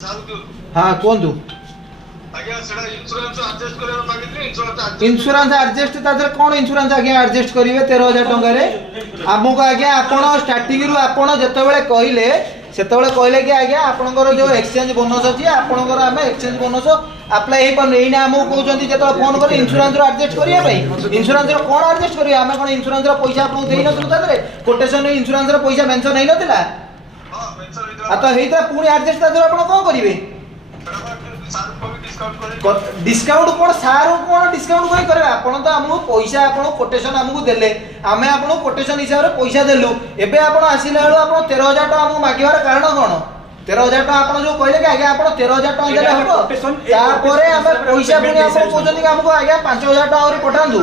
हाँ कहतु insurance adjust तादर कौन इंश्योरेंस आज्ञा एडजस्ट करेंगे 13,000 टकर आमको आज्ञा आप स्टार्टिंग रू आप जिते कहले से कहले कि आज्ञा आपंकर जो एक्सचेंज बोनस अच्छी आपंकर आम एक्सचेंज बोनस आप्लाय हो पारे ना आमको कहते जो फोन कर इंश्योरेंस एडजस्ट करने इंश्योरेंस कौन एडजस्ट करेंगे आम कौन इंश्योरेंस पैसा आपको दे ना कोटेशन इंश्योरेंस पैसा मेंशन हो नाला तो होता पुणी एडजस्ट तादर आप कौन करेंगे डिस्काउंट कौन सार कौन डिस्काउंट कहीं करेंगे आपन तो आमको पैसा आप कोटेशन आमको देले आम आपको कोटेशन हिसाब से पैसा देलु एबे आप आसिला बेलू आप 13,000 टका आमको मागिबार कारण कौन 13,000 टका आप जो कहले कि आज्ञा आप 13,000 टका देले हम तापरे हम पैसा पुणी आप कहते कि आमको आज्ञा 5,000 टका और पठांदु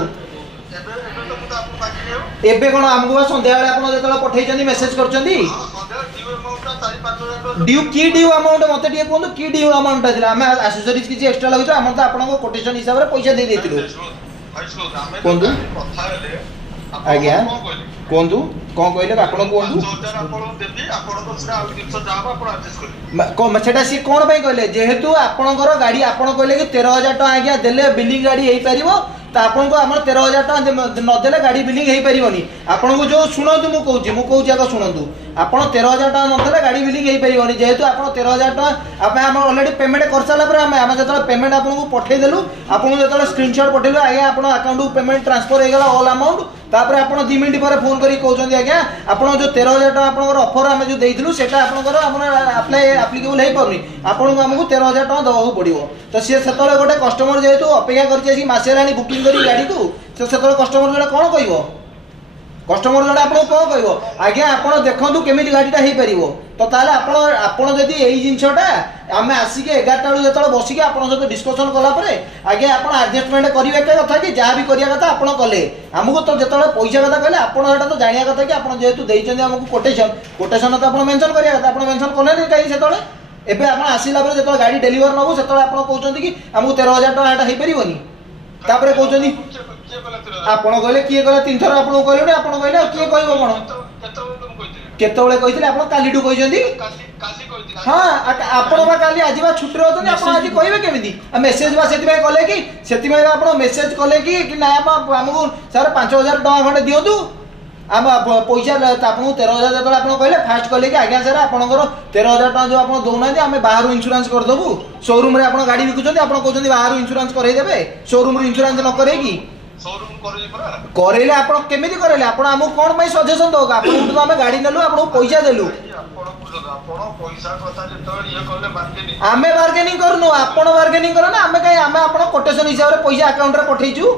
एबे कोन आमको संध्या बेले आप जो पठेइछन्ती मेसेज करछन्ती ड्यू की ड्यू अमाउंट मते टिके कोन की ड्यू अमाउंट आथिला हम एक्सेसरीज किछि एक्स्ट्रा लागै हम त आपनको कोटेशन हिसाब रे पैसा दे देतिलु कोन आज्ञा कोंदु कोन कहले आपण कोंदु 5,000 आपण देबी आपण तो सेटा आउ 300 जाबा आपण एडजस्ट करी कोन सेटा सी कोन पई कहले जेहेतु आपणकर गाड़ी आपण कहले कि 13,000 टका आज्ञा देले बिलिंग गाड़ी हेई परिबो तो आपन को आम 13,000 टका न देले गाड़ी बिलिंग हेई परिबोनी आपन को जो सुनंतु मु कहूची आग सुनंतु आपन 13,000 टका न देले गाड़ी बिलिंग हेई परिबोनी जेहेतु आपन 13,000 टका आपे हम ऑलरेडी पेमेंट कर साला पर हम जतले पेमेंट आपन को पठे देलु आपन जतले स्क्रीनशॉट पठेलु आज्ञा आपन अकाउंट को पेमेंट ट्रांसफर हो गला ऑल अमाउंट तापर आपन 2 मिनिट पर फोन करी कहउछन्ती आज्ञा आपन जो 13,000 टका आपन ऑफर हम जो देइथिलु सेटा आपन आपन अप्लाई एप्लीकेबल हेई परनी आपन को हमको 13,000 टका दबाउ पड़िबो तो से सेतले गोटे कस्टमर जेहेतु अपेक्षा करछि मासे रानी बुकिंग करी गाड़ी को से कस्टमर जोड़ा कौन कह कस्टमर जोड़ा आप कौन कह आज्ञा आप देखूँ केमी गाड़ीटा हो पार तो ताले आपड़ जदि यही जिनटा आम आसिक 11टा बेलू जो बसिक आप सहित डिस्कसन कलापर आज्ञा आप एडजस्टमेंट करेंगे कथा कि जहाँ भी करवा कथा आप कले आमको तो जो पैसा कथा कहले आपटा तो जाना कथा कि आप जेहतु देते आमको कोटेशन तो आप मेंशन करा कथा आप मेंशन कले कहीं से एबे आप आसला जो गाड़ी डेलीवर नबू से आप कहते कि आमको 13,000 टका हो पारनी तापर कहते आपण कहले किए कहला 3 थर आपण कहले आपण कहले किए कहबो कोन केतबेले कहितले आपण कालीटू कहिसेंती हां आपण बा काली आजिबा छुट्टी रहतनी आपण आज कहबे केमिति मेसेज बा सेति कले कि सेति आपण मेसेज कले कि ना हमको सर 5,000 टका खंडे दियंतु आम पैसा आपको 13,000 जो आप कहले फास्ट कहले कि आज्ञा सर आपंकर 13,000 टका जो आप दौना आम बाहर इंश्योरेंस करदेबू शोरूम रे आप गाड़ी बिकुचंती आप कहते बाहर इंश्योरेंस करदेवे शोरूम इंश्योरेंस न करेगी करेले आप केमिति करेले आप आमको कौन पाई सजेशन दो आप तो आम गाड़ी नेलु आपको पैसा देलु आमे बार्गेनिंग करनु आपण बार्गेनिंग करना आमे कहीं आमे आपण कोटेशन हिसाब रे पैसा अकाउंट रे पठेइचु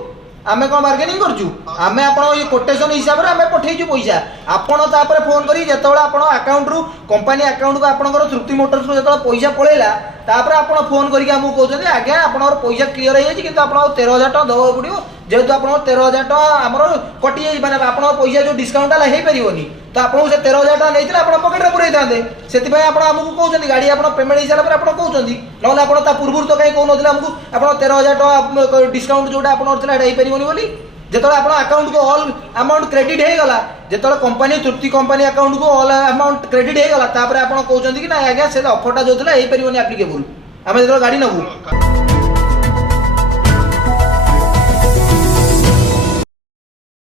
आमे कौन बार्गेनिंग करछु आमे आपण ये कोटेशन हिसाब रे आमे पठेइचु पैसा आपण तापर फोन करी जेतबेला आपण अकाउंट रु कंपनी अकाउंट को आपनकर तृप्ति मोटर्स को जेतबेला पैसा पळेला तापर आपण फोन करी हमहु कहउछथि आज्ञा आपनकर पैसा क्लियर हो जाई किंतु आपण 13,000 टका दबो पड़ियो जेतु आपण 13,000 टका हमर कटि जाई माने आपण पैसा जो डिस्काउंट आला हे परिबोनी तो आपण से 13,000 टका नैतिला आपण पॉकेट रे पुरै थांदे सेति भाई आपण हमहु कहउछथि गाड़ी आपण पेमेंट हिसाब रे आपण कहउछथि नले आपण ता पूर्व तो कहीं कहउ नथिला हमहु आपण 13,000 टका डिस्काउंट जोटा आपण नथिला हे परिबोनी बोली जेतले आपण अकाउंट को ऑल अमाउंट क्रेडिट हे गला जेतले कंपनी तृप्ति कंपनी अकाउंट को ऑल अमाउंट क्रेडिट हे गला तापर आपण कहउछथि कि ना आज्ञा से ऑफरटा जोतला हे परिबोनी एप्लीकेबल आमे जेतले गाड़ी नबू